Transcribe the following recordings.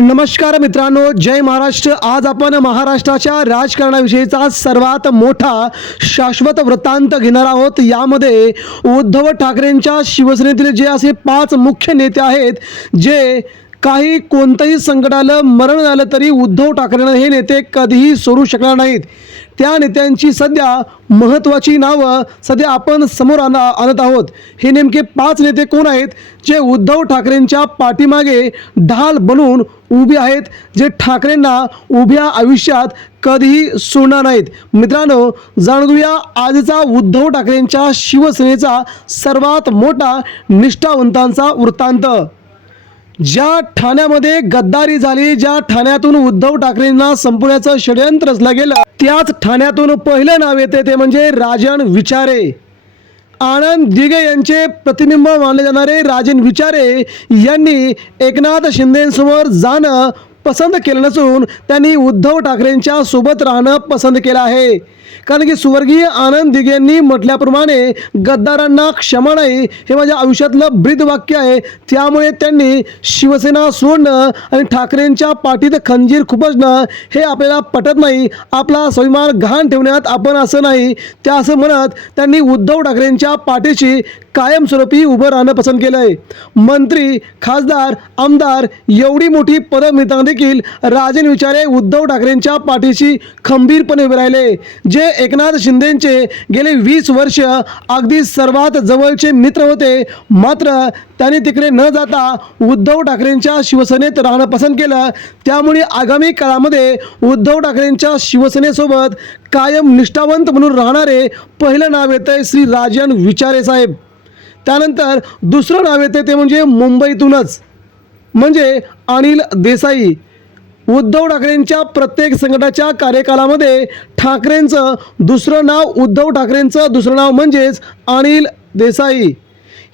नमस्कार मित्रांनो जय महाराष्ट्र. आज आपण महाराष्ट्राच्या राजकारणाविषयीचा सर्वात मोठा शाश्वत वृत्तांत घेणार आहोत. यामध्ये उद्धव ठाकरेंच्या शिवसेनेतील जे असे पाच मुख्य नेते आहेत जे काही कोणतंही संकट आलं मरण झालं तरी उद्धव ठाकरेंना हे नेते कधीही सोडू शकणार नाहीत. त्या नेत्यांची सध्या महत्त्वाची नावं सध्या आपण समोर आण आणत आहोत. हे नेमके पाच नेते कोण आहेत जे उद्धव ठाकरेंच्या पाठीमागे ढाल बनून उभे आहेत जे ठाकरेंना उभ्या आयुष्यात कधीही सोडणार नाहीत. मित्रांनो जाणून घेऊया आजचा उद्धव ठाकरेंच्या शिवसेनेचा सर्वात मोठा निष्ठावंतांचा वृत्तांत. ज्या ठाण्यामध्ये गद्दारी झाली ज्या ठाण्यातून उद्धव ठाकरेंना संपवण्याचं षडयंत्र रचलं गेलं त्याच ठाण्यातून पहिलं नाव येते ते म्हणजे राजन विचारे. आनंद दिघे यांचे प्रतिबिंब मानले जाणारे राजन विचारे यांनी एकनाथ शिंदेसमोर जाणं पसंत केलं नसून त्यांनी उद्धव ठाकरेंच्या सोबत राहणं पसंत केलं आहे. कारण की स्वर्गीय आनंद दिघे यांनी म्हटल्याप्रमाणे गद्दारांना क्षमा नाही हे माझ्या आयुष्यातलं ब्रीद वाक्य आहे. त्यामुळे त्यांनी शिवसेना सोडणं आणि ठाकरेंच्या पाठीत खंजीर खुपसणं हे आपल्याला पटत नाही. आपला स्वाभिमान घाण ठेवण्यात आपण असं नाही. त्या असं म्हणत त्यांनी उद्धव ठाकरेंच्या पाठीशी कायमस्वरूपी उभं राहणं पसंत केलं आहे मंत्री खासदार आमदार एवढी मोठी पदं मिळताना देखील राजन विचारे उद्धव ठाकरेंच्या पाठीशी खंबीरपणे उभे राहिले. जे एकनाथ शिंदेचे गेले वीस वर्ष अगदी सर्वात जवळचे मित्र होते. मात्र त्यांनी तिकडे न जाता उद्धव ठाकरेंच्या शिवसेनेत राहणं पसंत केलं. त्यामुळे आगामी काळामध्ये उद्धव ठाकरेंच्या शिवसेनेसोबत कायम निष्ठावंत म्हणून राहणारे पहिलं नाव येतं आहे श्री राजन विचारे साहेब. त्यानंतर दुसरं नाव येते ते म्हणजे मुंबईतूनच. म्हणजे अनिल देसाई उद्धव ठाकरेंच्या प्रत्येक संकटाच्या कार्यकालामध्ये ठाकरेंचं दुसरं नाव उद्धव ठाकरेंचं दुसरं नाव म्हणजेच अनिल देसाई.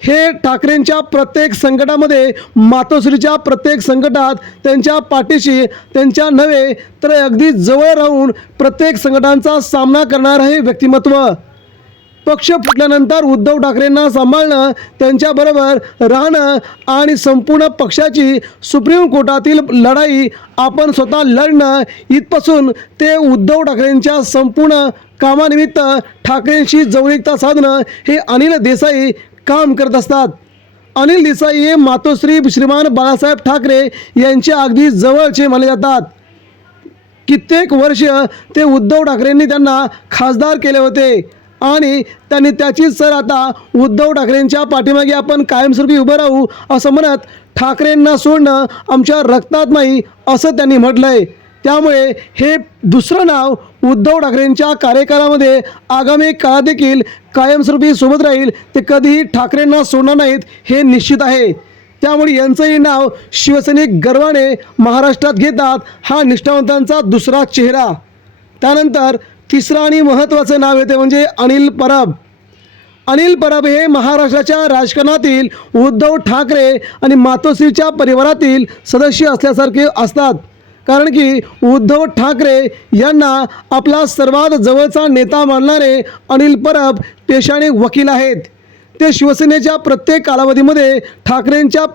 हे ठाकरेंच्या प्रत्येक संकटामध्ये मातोश्रीच्या प्रत्येक संकटात त्यांच्या पाठीशी त्यांच्या नव्हे तर अगदी जवळ राहून प्रत्येक संकटांचा सामना करणारं हे व्यक्तिमत्व. पक्ष फुटल्यानंतर उद्धव ठाकरेंना सांभाळणं त्यांच्याबरोबर राहणं आणि संपूर्ण पक्षाची सुप्रीम कोर्टातील लढाई आपण स्वतः लढणं इथपासून ते उद्धव ठाकरेंच्या संपूर्ण कामानिमित्त ठाकरेंशी जवळीकता साधणं हे अनिल देसाई काम करत असतात. अनिल देसाई हे मातोश्री श्रीमान बाळासाहेब ठाकरे यांचे अगदी जवळचे मानले जातात. कित्येक वर्ष ते उद्धव ठाकरेंनी त्यांना खासदार केले होते. आणि त्यांनी त्याचीच सर आता उद्धव ठाकरेंच्या पाठीमागे आपण कायमस्वरूपी उभं राहू असं म्हणत ठाकरेंना सोडणं आमच्या रक्तात नाही असं त्यांनी म्हटलं आहे त्यामुळे हे दुसरं नाव उद्धव ठाकरेंच्या कार्यकाळामध्ये आगामी काळात देखील कायमस्वरूपी सोबत राहील ते कधीही ठाकरेंना सोडणार नाहीत हे निश्चित आहे. त्यामुळे यांचंही नाव शिवसैनिक गर्वाने महाराष्ट्रात घेतात हा निष्ठावंतांचा दुसरा चेहरा. त्यानंतर तिसरं आणि महत्त्वाचं नाव येते म्हणजे अनिल परब. अनिल परब हे महाराष्ट्राच्या राजकारणातील उद्धव ठाकरे आणि मातोश्रीच्या परिवारातील सदस्य असल्यासारखे असतात. कारण की उद्धव ठाकरे यांना आपला सर्वात जवळचा नेता मानणारे अनिल परब पेशाने वकील आहेत. ते शिवसेनेच्या प्रत्येक कालावधीमध्ये ठाकरेंच्या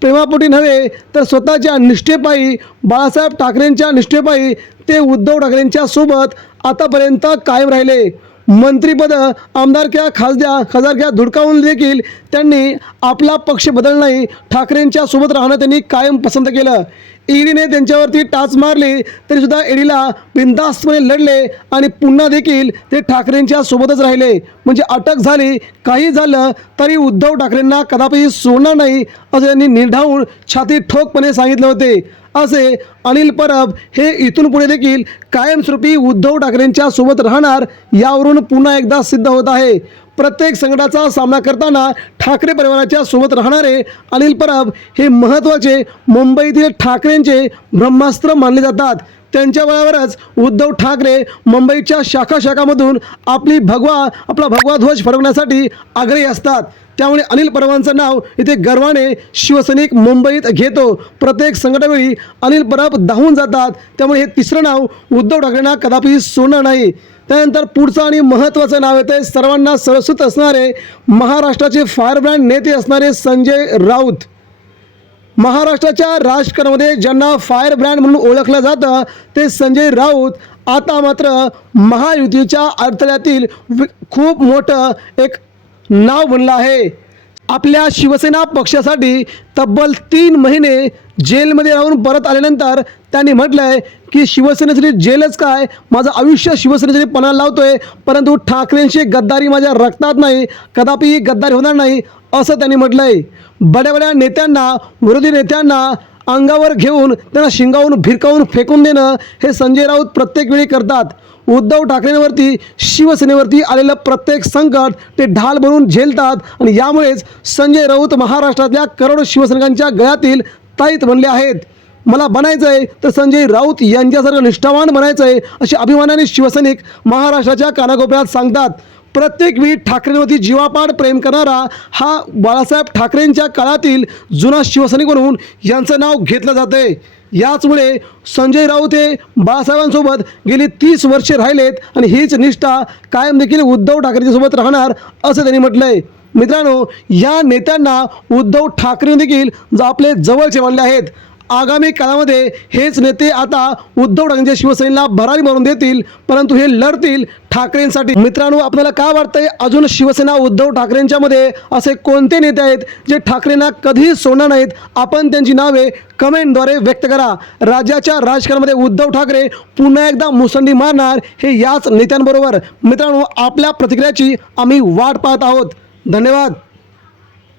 प्रेमापोटी नव्हे तर स्वतःच्या निष्ठेपायी बाळासाहेब ठाकरेंच्या निष्ठेपायी ते उद्धव ठाकरेंच्या सोबत आतापर्यंत कायम राहिले. मंत्रिपद आमदारक्या खासद्या खासदारक्या धुडकावून देखील त्यांनी आपला पक्ष बदल नाही ठाकरेंच्या सोबत राहणं त्यांनी कायम पसंत केलं. ईडीने त्यांच्यावरती टाच मारली तरीसुद्धा ईडीला बिंदास्तपणे लढले आणि पुन्हा देखील ते ठाकरेंच्या सोबतच राहिले. म्हणजे अटक झाली काही झालं तरी उद्धव ठाकरेंना कदापि सोडणार नाही असं त्यांनी निर्धावून छाती ठोकपणे सांगितले होते. असे अनिल परब हे इथून पुढे देखील कायमस्वरूपी उद्धव ठाकरेंच्या सोबत राहणार यावरून पुन्हा एकदा सिद्ध होत आहे. प्रत्येक संकटाचा सामना करताना ठाकरे परिवाराच्या सोबत राहणारे अनिल परब हे महत्त्वाचे मुंबईतील ठाकरेंचे ब्रह्मास्त्र मानले जातात. त्यांच्याबरोबरच उद्धव ठाकरे मुंबईच्या शाखा शाखामधून आपली भगवा आपला भगवा ध्वज फडवण्यासाठी आग्रही असतात. त्यामुळे अनिल परबांचं नाव इथे गर्वाने शिवसैनिक मुंबईत घेतो. प्रत्येक संकटावेळी अनिल परब धावून जातात. त्यामुळे हे तिसरं नाव उद्धव ठाकरेंना कदापि सोडणार नाही. त्यानंतर पुढचं आणि महत्त्वाचं नाव येते सर्वांना सरस्वत असणारे महाराष्ट्राचे फायरब्रँड नेते असणारे संजय राऊत. महाराष्ट्राच्या राजकारणामध्ये ज्यांना फायर ब्रँड म्हणून ओळखलं जातं ते संजय राऊत आता मात्र महायुतीच्या अडथळ्यातील खूप मोठं एक नाव बनलं आहे. आपल्या शिवसेना पक्षासाठी तब्बल तीन महिने जेलमध्ये राहून परत आल्यानंतर त्यांनी म्हटलंय की शिवसेनेसाठी जेलच काय? माझं आयुष्य शिवसेनेसाठी पणाला लावतोय परंतु ठाकरेंची गद्दारी माझ्या रक्तात नाही कदापि गद्दारी होणार नाही. असं त्यांनी म्हटलंय. बड्या बड्या नेत्यांना विरोधी नेत्यांना अंगावर घेऊन त्यांना शिंगावून भिरकावून फेकून देणं हे संजय राऊत प्रत्येक वेळी करतात. उद्धव ठाकरेंवरती शिवसेनेवरती आलेलं प्रत्येक संकट ते ढाल बनवून झेलतात आणि यामुळेच संजय राऊत महाराष्ट्रातल्या करोडो शिवसैनिकांच्या गळ्यातील ताईत बनले आहेत. मला बनायचं आहे तर संजय राऊत यांच्यासारखं निष्ठावान बनायचं आहे असे अभिमानाने शिवसैनिक महाराष्ट्राच्या कानाकोपऱ्यात सांगतात. प्रत्येक वेळी ठाकरेंवरती जीवापाड प्रेम करणारा हा बाळासाहेब ठाकरेंच्या काळातील जुना शिवसैनिक म्हणून यांचं नाव घेतलं जातंय. याचमुळे संजय राऊत हे बाळासाहेबांसोबत गेली तीस वर्षे राहिलेत आणि हीच निष्ठा कायम देखील उद्धव ठाकरेंच्यासोबत राहणार असं त्यांनी म्हटलं आहे मित्रांनो या नेत्यांना उद्धव ठाकरे देखील आपले जवळचे मानले आहेत. आगामी काळामध्ये हेच नेते आता उद्धव ठाकरे शिवसेनेला भरारी मारून देतील परंतु हे लढतील ठाकरेंसाठी. मित्रांनो आपल्याला काय वाटतंय? अजून शिवसेना उद्धव ठाकरेंच्या मध्ये असे कोणते नेते आहेत जे ठाकरेंना कधीही सोडणार नाहीत? आपण त्यांची नावे कमेंटद्वारे व्यक्त करा. राज्याच्या राजकारणामध्ये उद्धव ठाकरे पुन्हा एकदा मुसंडी मारणार हे याच नेत्यांबरोबर. मित्रांनो आपल्या प्रतिक्रियाची आम्ही वाट पाहत आहोत. धन्यवाद.